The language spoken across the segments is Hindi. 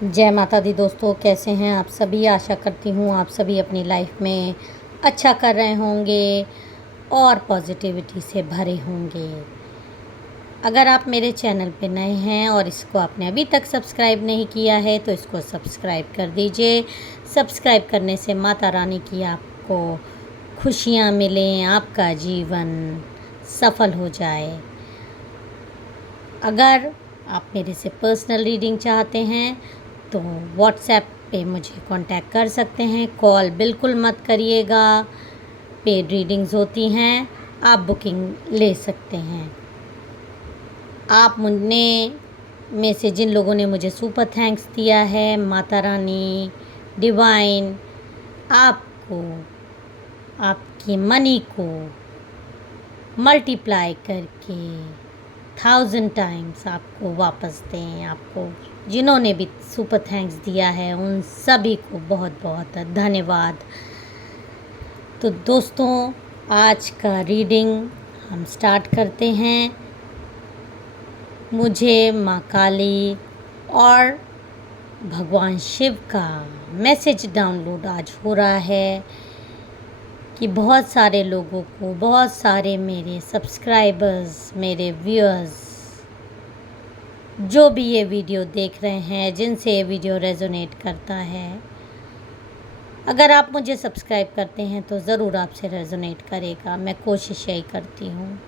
जय माता दी दोस्तों, कैसे हैं आप सभी। आशा करती हूँ आप सभी अपनी लाइफ में अच्छा कर रहे होंगे और पॉजिटिविटी से भरे होंगे। अगर आप मेरे चैनल पे नए हैं और इसको आपने अभी तक सब्सक्राइब नहीं किया है तो इसको सब्सक्राइब कर दीजिए। सब्सक्राइब करने से माता रानी की आपको खुशियाँ मिलें, आपका जीवन सफल हो जाए। अगर आप मेरे से पर्सनल रीडिंग चाहते हैं तो व्हाट्सएप पे मुझे कांटेक्ट कर सकते हैं। कॉल बिल्कुल मत करिएगा। पेड रीडिंग्स होती हैं, आप बुकिंग ले सकते हैं। आप मुझने में से जिन लोगों ने मुझे सुपर थैंक्स दिया है, माता रानी डिवाइन आपको आपकी मनी को मल्टीप्लाई करके 1000 टाइम्स आपको वापस दें। आपको जिन्होंने भी सुपर थैंक्स दिया है उन सभी को बहुत बहुत धन्यवाद। तो दोस्तों, आज का रीडिंग हम स्टार्ट करते हैं। मुझे माँ काली और भगवान शिव का मैसेज डाउनलोड आज हो रहा है कि बहुत सारे लोगों को, बहुत सारे मेरे सब्सक्राइबर्स, मेरे व्यूअर्स जो भी ये वीडियो देख रहे हैं, जिनसे ये वीडियो रेजोनेट करता है, अगर आप मुझे सब्सक्राइब करते हैं तो ज़रूर आपसे रेजोनेट करेगा। मैं कोशिश यही करती हूँ।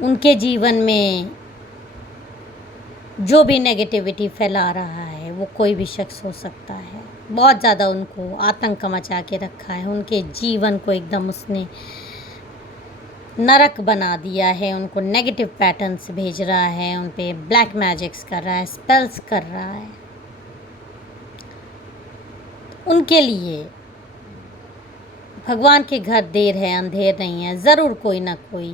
उनके जीवन में जो भी नेगेटिविटी फैला रहा है वो कोई भी शख्स हो सकता है। बहुत ज़्यादा उनको आतंक मचा के रखा है। उनके जीवन को एकदम उसने नरक बना दिया है। उनको नेगेटिव पैटर्न्स भेज रहा है, उन पे ब्लैक मैजिक्स कर रहा है, स्पेल्स कर रहा है। उनके लिए भगवान के घर देर है अंधेर नहीं है। ज़रूर कोई ना कोई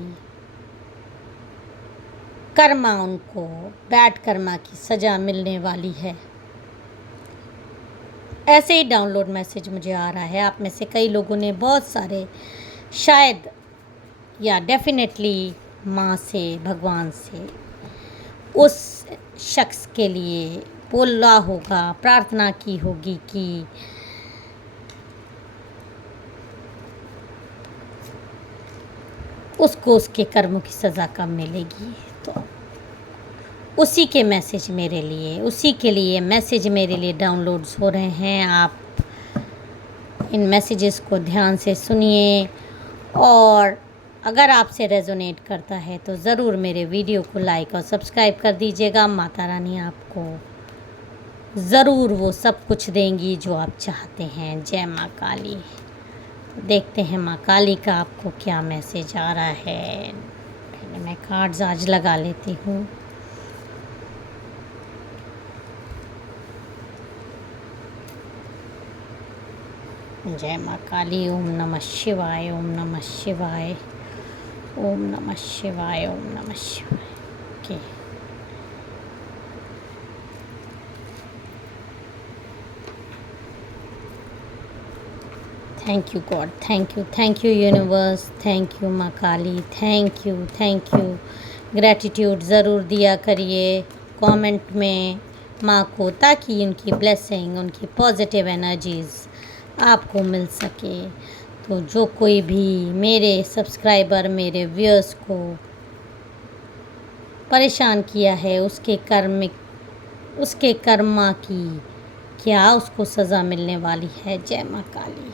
कर्मा, उनको बैड कर्मा की सज़ा मिलने वाली है। ऐसे ही डाउनलोड मैसेज मुझे आ रहा है। आप में से कई लोगों ने बहुत सारे शायद या डेफिनेटली माँ से, भगवान से उस शख्स के लिए बोला होगा, प्रार्थना की होगी कि उसको उसके कर्मों की सज़ा कब मिलेगी। तो उसी के मैसेज मेरे लिए, उसी के लिए मैसेज मेरे लिए डाउनलोड्स हो रहे हैं। आप इन मैसेजेस को ध्यान से सुनिए और अगर आपसे रेजोनेट करता है तो ज़रूर मेरे वीडियो को लाइक और सब्सक्राइब कर दीजिएगा। माता रानी आपको ज़रूर वो सब कुछ देंगी जो आप चाहते हैं। जय माँ काली। देखते हैं माँ काली का आपको क्या मैसेज आ रहा है। पहले मैं कार्ड्स आज लगा लेती हूँ। जय माँ काली। ओम नमः शिवाय, ओम नमः शिवाय, ओम नमः शिवाय, ओम नमः शिवाय। Okay, thank you God, thank you universe, thank you माँ काली, थैंक यू। ग्रैटिट्यूड ज़रूर दिया करिए कमेंट में माँ को, ताकि उनकी ब्लेसिंग, उनकी पॉजिटिव एनर्जीज़ आपको मिल सके। तो जो कोई भी मेरे सब्सक्राइबर, मेरे व्यूअर्स को परेशान किया है, उसके कर्मा की क्या उसको सज़ा मिलने वाली है। जय माँ काली।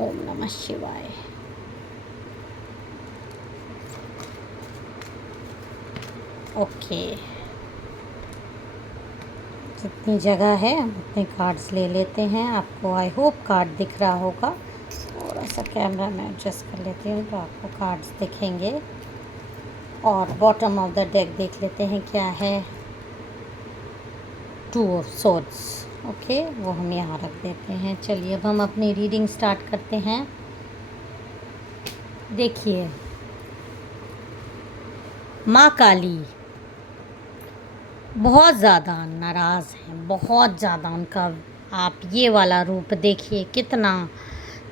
ओम नमः शिवाय। ओके, जितनी जगह है हम अपने कार्ड्स ले लेते हैं। आपको आई होप कार्ड दिख रहा होगा। थोड़ा सा कैमरा में एडजस्ट कर लेती हूँ तो आपको कार्ड्स दिखेंगे। और बॉटम ऑफ द डेक देख लेते हैं क्या है। 2 ऑफ सोर्ड्स। ओके, वो हम यहाँ रख देते हैं। चलिए अब हम अपनी रीडिंग स्टार्ट करते हैं। देखिए, माँ काली बहुत ज़्यादा नाराज़ हैं, बहुत ज़्यादा। उनका आप ये वाला रूप देखिए, कितना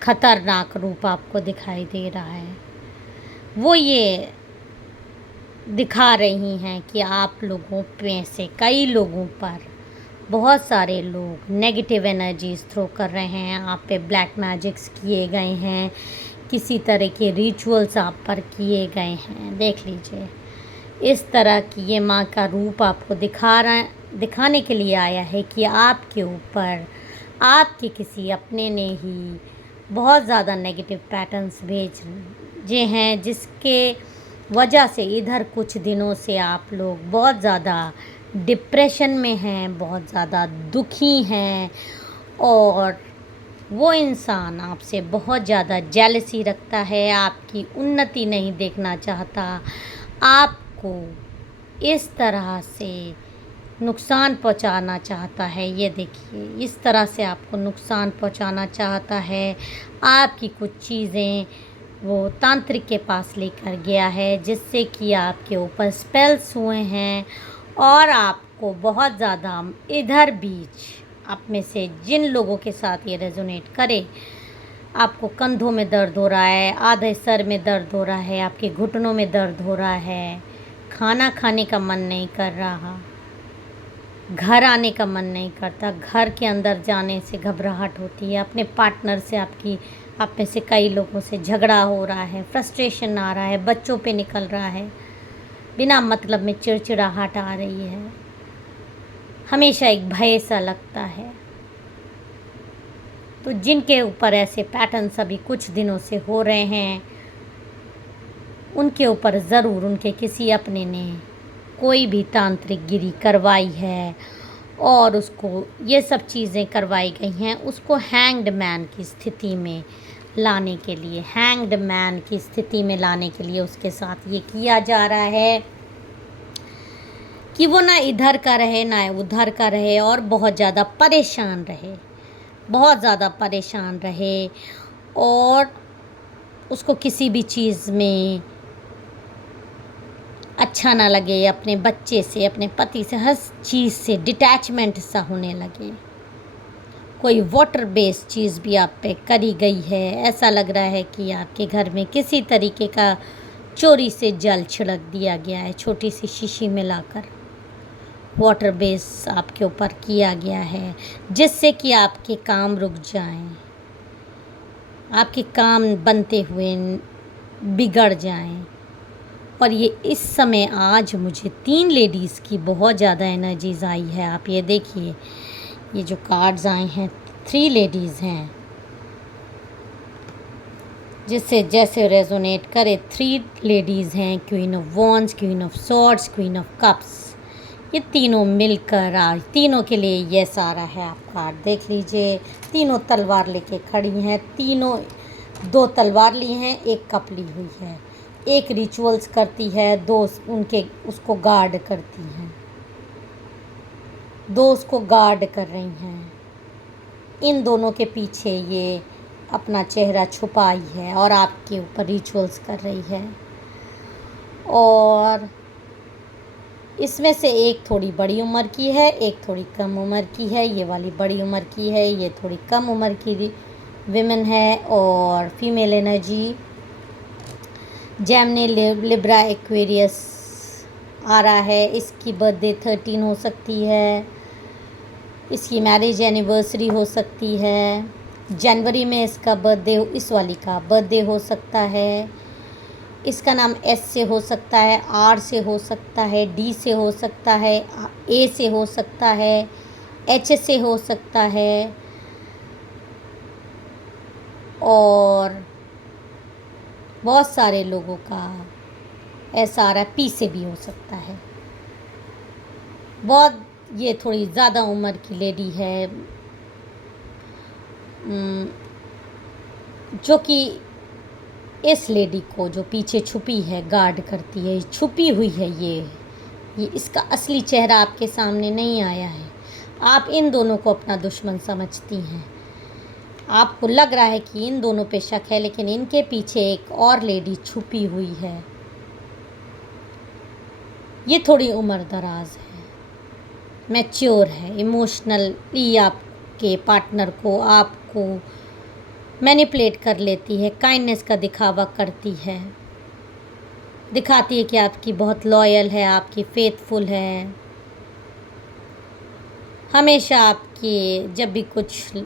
खतरनाक रूप आपको दिखाई दे रहा है। वो ये दिखा रही हैं कि आप लोगों में से कई लोगों पर बहुत सारे लोग नेगेटिव एनर्जीज थ्रो कर रहे हैं, आप पे ब्लैक मैजिक्स किए गए हैं, किसी तरह के रिचुअल्स आप पर किए गए हैं। देख लीजिए, इस तरह की ये माँ का रूप आपको दिखाने के लिए आया है कि आपके ऊपर आपके किसी अपने ने ही बहुत ज़्यादा नेगेटिव पैटर्न्स भेजे हैं, जिसके वजह से इधर कुछ दिनों से आप लोग बहुत ज़्यादा डिप्रेशन में हैं, बहुत ज़्यादा दुखी हैं, और वो इंसान आपसे बहुत ज़्यादा जेलसी रखता है, आपकी उन्नति नहीं देखना चाहता, आपको इस तरह से नुकसान पहुंचाना चाहता है। ये देखिए, इस तरह से आपको नुकसान पहुंचाना चाहता है। आपकी कुछ चीज़ें वो तांत्रिक के पास लेकर गया है, जिससे कि आपके ऊपर स्पेल्स हुए हैं, और आपको बहुत ज़्यादा इधर बीच आप में से जिन लोगों के साथ ये रेजोनेट करे, आपको कंधों में दर्द हो रहा है, आधे सर में दर्द हो रहा है, आपके घुटनों में दर्द हो रहा है, खाना खाने का मन नहीं कर रहा, घर आने का मन नहीं करता, घर के अंदर जाने से घबराहट होती है, अपने पार्टनर से आप में से कई लोगों से झगड़ा हो रहा है, फ्रस्ट्रेशन आ रहा है, बच्चों पे निकल रहा है, बिना मतलब में चिड़चिड़ाहट आ रही है, हमेशा एक भय सा लगता है। तो जिनके ऊपर ऐसे पैटर्न्स अभी कुछ दिनों से हो रहे हैं, उनके ऊपर ज़रूर उनके किसी अपने ने कोई भी तांत्रिक गिरी करवाई है, और उसको ये सब चीज़ें करवाई गई हैं उसको हैंग्ड मैन की स्थिति में लाने के लिए, हैंग्ड मैन की स्थिति में लाने के लिए उसके साथ ये किया जा रहा है कि वो ना इधर का रहे ना उधर का रहे, और बहुत ज़्यादा परेशान रहे, बहुत ज़्यादा परेशान रहे, और उसको किसी भी चीज़ में अच्छा ना लगे, अपने बच्चे से, अपने पति से, हर चीज़ से डिटैचमेंट सा होने लगे। कोई वाटर बेस्ड चीज़ भी आप पे करी गई है, ऐसा लग रहा है कि आपके घर में किसी तरीके का चोरी से जल छिड़क दिया गया है, छोटी सी शीशी में लाकर वाटर बेस आपके ऊपर किया गया है, जिससे कि आपके काम रुक जाएं, आपके काम बनते हुए बिगड़ जाएं। और ये इस समय आज मुझे 3 लेडीज़ की बहुत ज़्यादा एनर्जीज़ आई है। आप ये देखिए, ये जो कार्ड्स आए हैं 3 लेडीज़ हैं, जिससे जैसे रेजोनेट करे। 3 लेडीज़ हैं, queen of wands, queen of swords, queen of cups, ये तीनों मिलकर आज तीनों के लिए ये सारा है। आप कार्ड देख लीजिए, तीनों तलवार लेके खड़ी हैं, तीनों 2 तलवार ली हैं, 1 कप ली हुई है, एक रिचुअल्स करती है, 2 उसको गार्ड करती हैं, 2 उसको गार्ड कर रही हैं। इन दोनों के पीछे ये अपना चेहरा छुपाई है और आपके ऊपर रिचुअल्स कर रही है। और इसमें से एक थोड़ी बड़ी उम्र की है, एक थोड़ी कम उम्र की है। ये वाली बड़ी उम्र की है, ये थोड़ी कम उम्र की विमेन है। और female energy Gemini, Libra, Aquarius आ रहा है। इसकी बर्थडे 13 हो सकती है, इसकी मैरिज एनिवर्सरी हो सकती है, जनवरी में इसका बर्थडे, इस वाली का बर्थडे हो सकता है। इसका नाम एस से हो सकता है, आर से हो सकता है, डी से हो सकता है, ए से हो सकता है, एच से हो सकता है, और बहुत सारे लोगों का ऐसा आ रहा है पी से भी हो सकता है। बहुत ये थोड़ी ज़्यादा उम्र की लेडी है, जो कि इस लेडी को जो पीछे छुपी है गार्ड करती है, छुपी हुई है। ये इसका असली चेहरा आपके सामने नहीं आया है। आप इन दोनों को अपना दुश्मन समझती हैं, आपको लग रहा है कि इन दोनों पे शक है, लेकिन इनके पीछे एक और लेडी छुपी हुई है। ये थोड़ी उम्र दराज है, मैच्योर है, इमोशनली आपके पार्टनर को, आपको मैनिपुलेट कर लेती है, काइंडनेस का दिखावा करती है। दिखाती है कि आपकी बहुत लॉयल है, आपकी फेथफुल है। हमेशा आपकी जब भी कुछ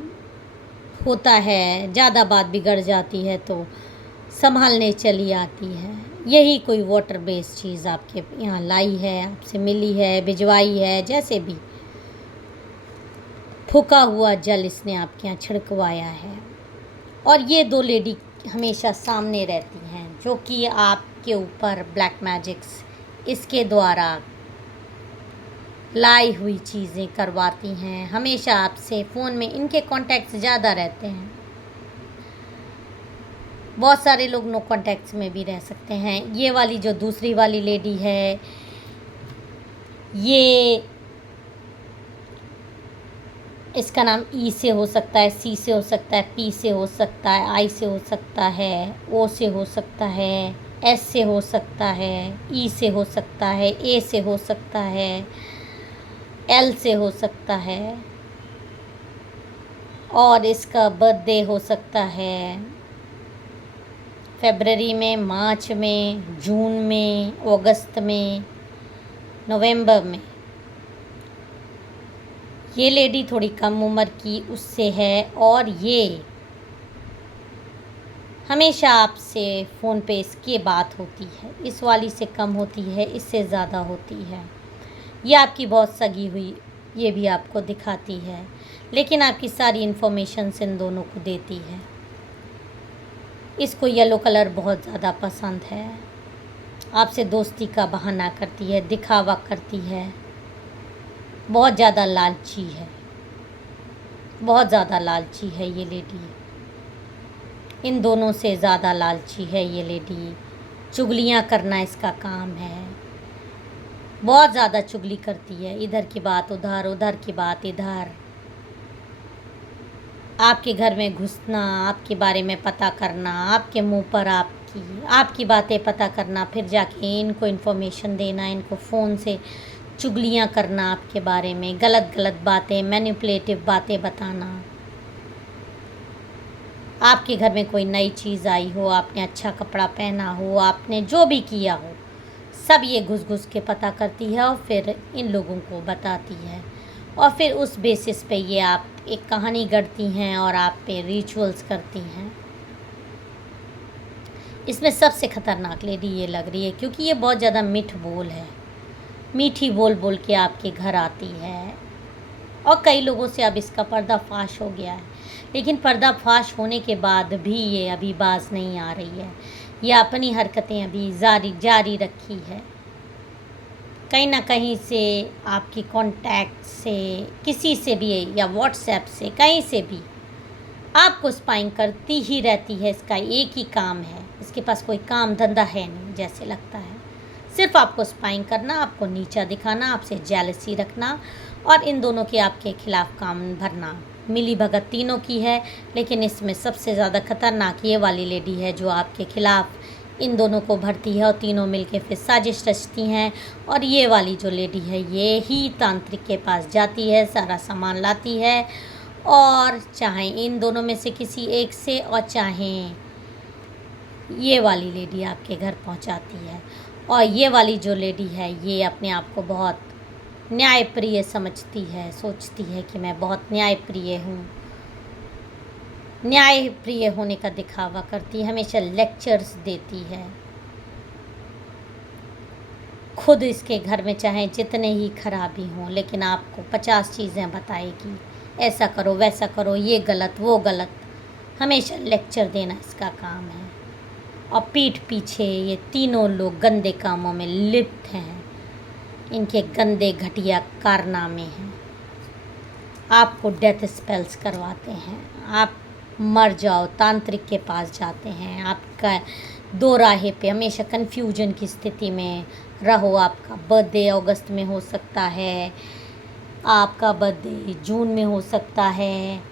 होता है, ज़्यादा बात बिगड़ जाती है तो संभालने चली आती है। यही कोई वाटर बेस्ड चीज़ आपके यहाँ लाई है, आपसे मिली है, भिजवाई है, जैसे भी फूका हुआ जल इसने आपके यहाँ छिड़कवाया है। और ये दो लेडी हमेशा सामने रहती हैं, जो कि आपके ऊपर ब्लैक मैजिक्स इसके द्वारा लाई हुई चीज़ें करवाती हैं। हमेशा आपसे फ़ोन में इनके कॉन्टैक्ट्स ज़्यादा रहते हैं। बहुत सारे लोग नो कॉन्टैक्ट्स में भी रह सकते हैं। ये वाली जो दूसरी वाली लेडी है, ये इसका नाम ई से हो सकता है, सी से हो सकता है, पी से हो सकता है, आई से हो सकता है, ओ से हो सकता है, एस से हो सकता है, ई से हो सकता है, ए से हो सकता है, एल से हो सकता है, और इसका बर्थडे हो सकता है फरवरी में, मार्च में, जून में, अगस्त में, नवंबर में। ये लेडी थोड़ी कम उम्र की उससे है, और ये हमेशा आपसे फ़ोन पे इसकी बात होती है। इस वाली से कम होती है, इससे ज़्यादा होती है। ये आपकी बहुत सगी हुई, ये भी आपको दिखाती है, लेकिन आपकी सारी इन्फॉर्मेशन इन दोनों को देती है। इसको येलो कलर बहुत ज़्यादा पसंद है। आपसे दोस्ती का बहाना करती है, दिखावा करती है, बहुत ज़्यादा लालची है, बहुत ज़्यादा लालची है ये लेडी। इन दोनों से ज़्यादा लालची है ये लेडी। चुगलियाँ करना इसका काम है, बहुत ज़्यादा चुगली करती है। इधर की बात उधर, उधर की बात इधर। आपके घर में घुसना, आपके बारे में पता करना, आपके मुंह पर आपकी बातें पता करना, फिर जाके इनको इन्फॉर्मेशन देना, इनको फ़ोन से चुगलियाँ करना आपके बारे में, गलत गलत बातें, मैनिपुलेटिव बातें बताना। आपके घर में कोई नई चीज़ आई हो, आपने अच्छा कपड़ा पहना हो, आपने जो भी किया हो, सब ये घुस घुस के पता करती है और फिर इन लोगों को बताती है। और फिर उस बेसिस पे ये आप एक कहानी गढ़ती हैं और आप पे रिचुअल्स करती हैं। इसमें सबसे ख़तरनाक लेडी ये लग रही है, क्योंकि ये बहुत ज़्यादा मीठ बोल है, मीठी बोल बोल के आपके घर आती है। और कई लोगों से अब इसका पर्दाफाश हो गया है, लेकिन पर्दाफाश होने के बाद भी ये अभी बाज नहीं आ रही है। ये अपनी हरकतें अभी जारी रखी है। कहीं ना कहीं से आपकी कांटेक्ट से, किसी से भी, या व्हाट्सएप से, कहीं से भी आपको स्पाइंग करती ही रहती है। इसका एक ही काम है, इसके पास कोई काम धंधा है नहीं जैसे लगता है। सिर्फ आपको स्पाइंग करना, आपको नीचा दिखाना, आपसे जेलसी रखना, और इन दोनों के आपके खिलाफ काम भरना। मिली भगत तीनों की है, लेकिन इसमें सबसे ज़्यादा खतरनाक ये वाली लेडी है, जो आपके खिलाफ इन दोनों को भरती है और तीनों मिलके फिर साजिश रचती हैं। और ये वाली जो लेडी है, ये ही तांत्रिक के पास जाती है, सारा सामान लाती है, और चाहे इन दोनों में से किसी एक से, और चाहे ये वाली लेडी आपके घर पहुंचाती है। और ये वाली जो लेडी है, ये अपने आप को बहुत न्यायप्रिय समझती है, सोचती है कि मैं बहुत न्यायप्रिय हूँ। न्यायप्रिय होने का दिखावा करती है, हमेशा लेक्चर्स देती है। खुद इसके घर में चाहे जितने ही खराबी हों, लेकिन आपको 50 चीज़ें बताएगी, ऐसा करो, वैसा करो, ये गलत, वो गलत। हमेशा लेक्चर देना इसका काम है। और पीठ पीछे ये तीनों लोग गंदे कामों में लिप्त हैं, इनके गंदे घटिया कारनामे हैं। आपको डेथ स्पेल्स करवाते हैं, आप मर जाओ, तांत्रिक के पास जाते हैं, आपका दो राहे पे हमेशा कन्फ्यूजन की स्थिति में रहो। आपका बर्थडे अगस्त में हो सकता है, आपका बर्थडे जून में हो सकता है,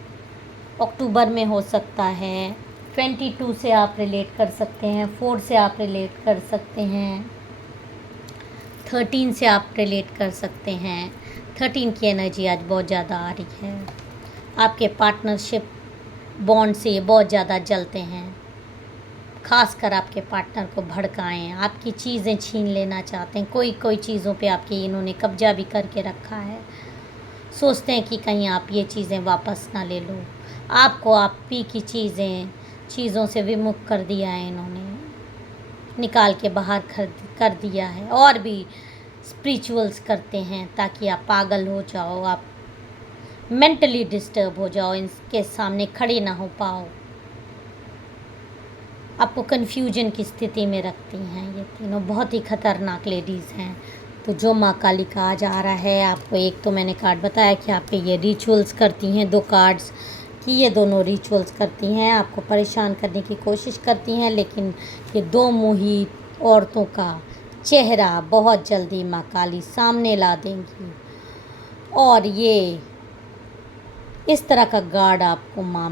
अक्टूबर में हो सकता है। 22 से आप रिलेट कर सकते हैं, 4 से आप रिलेट कर सकते हैं, 13 से आप रिलेट कर सकते हैं। 13 की एनर्जी आज बहुत ज़्यादा आ रही है। आपके पार्टनरशिप बॉन्ड से ये बहुत ज़्यादा जलते हैं। खासकर आपके पार्टनर को भड़काएं, आपकी चीज़ें छीन लेना चाहते हैं। कोई चीज़ों पे आपके इन्होंने कब्जा भी करके रखा है। सोचते हैं कि कहीं आप ये चीज़ें वापस ना ले लो। आपको आप ही की चीज़ों से विमुख कर दिया है इन्होंने, निकाल के बाहर कर दिया है। और भी स्पिरिचुअल्स करते हैं ताकि आप पागल हो जाओ, आप मेंटली डिस्टर्ब हो जाओ, इनके सामने खड़े ना हो पाओ, आपको कन्फ्यूजन की स्थिति में रखती हैं। ये तीनों बहुत ही खतरनाक लेडीज़ हैं। तो जो माँ काली का आज आ रहा है, आपको एक तो मैंने कार्ड बताया कि आप पे ये रिचुअल्स करती हैं, 2 कार्ड्स कि ये दोनों रिचुअल्स करती हैं, आपको परेशान करने की कोशिश करती हैं। लेकिन ये 2 मुही औरतों का चेहरा बहुत जल्दी माँ काली सामने ला देंगी। और ये इस तरह का गार्ड आपको माँ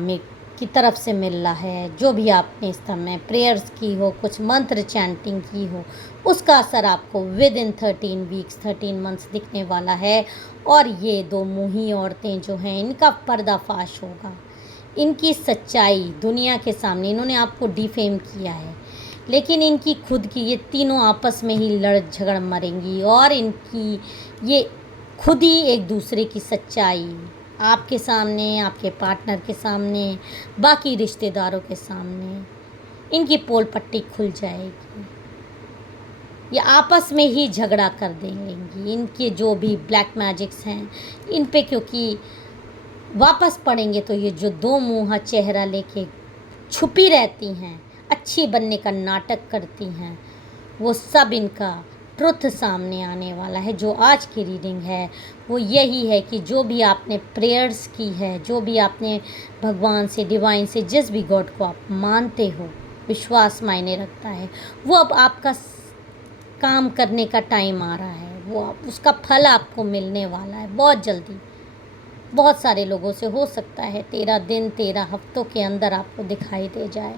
की तरफ से मिल रहा है। जो भी आपने इस समय प्रेयर्स की हो, कुछ मंत्र चैंटिंग की हो, उसका असर आपको विद इन 13 वीक्स 13 मंथ्स दिखने वाला है। और ये 2 मुही औरतें जो हैं, इनका पर्दाफाश होगा, इनकी सच्चाई दुनिया के सामने। इन्होंने आपको डिफेम किया है, लेकिन इनकी खुद की, ये तीनों आपस में ही लड़ झगड़ मरेंगी। और इनकी ये खुद ही एक दूसरे की सच्चाई आपके सामने, आपके पार्टनर के सामने, बाकी रिश्तेदारों के सामने इनकी पोल पट्टी खुल जाएगी। ये आपस में ही झगड़ा कर देंगी। इनके जो भी ब्लैक मैजिक्स हैं इन पे क्योंकि वापस पड़ेंगे, तो ये जो 2 मुँहा चेहरा लेके छुपी रहती हैं, अच्छी बनने का नाटक करती हैं, वो सब इनका ट्रुथ सामने आने वाला है। जो आज की रीडिंग है वो यही है कि जो भी आपने प्रेयर्स की है, जो भी आपने भगवान से, डिवाइन से, जिस भी गॉड को आप मानते हो, विश्वास मायने रखता है, वो अब आपका काम करने का टाइम आ रहा है। वो उसका फल आपको मिलने वाला है बहुत जल्दी। बहुत सारे लोगों से हो सकता है 13 दिन 13 हफ्तों के अंदर आपको दिखाई दे जाए।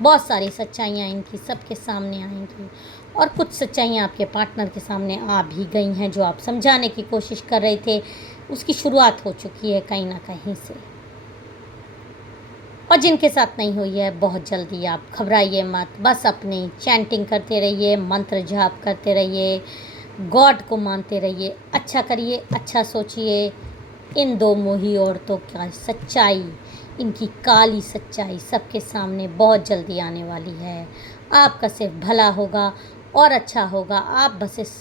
बहुत सारी सच्चाइयाँ इनकी सबके सामने आएंगी। और कुछ सच्चाइयाँ आपके पार्टनर के सामने आ भी गई हैं, जो आप समझाने की कोशिश कर रहे थे, उसकी शुरुआत हो चुकी है कहीं ना कहीं से। और जिनके साथ नहीं हुई है, बहुत जल्दी आप घबराइए मत, बस अपनी चैंटिंग करते रहिए, मंत्र जाप करते रहिए, गॉड को मानते रहिए, अच्छा करिए, अच्छा सोचिए। इन 2 मुही औरतों का सच्चाई, इनकी काली सच्चाई सबके सामने बहुत जल्दी आने वाली है। आपका सिर्फ भला होगा और अच्छा होगा। आप बस इस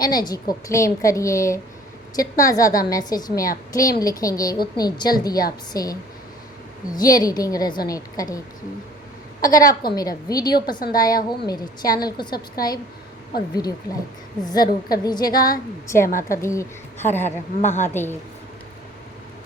एनर्जी को क्लेम करिए। जितना ज़्यादा मैसेज में आप क्लेम लिखेंगे, उतनी जल्दी आपसे ये रीडिंग रेजोनेट करेगी। अगर आपको मेरा वीडियो पसंद आया हो, मेरे चैनल को सब्सक्राइब और वीडियो को लाइक ज़रूर कर दीजिएगा। जय माता दी, हर हर महादेव।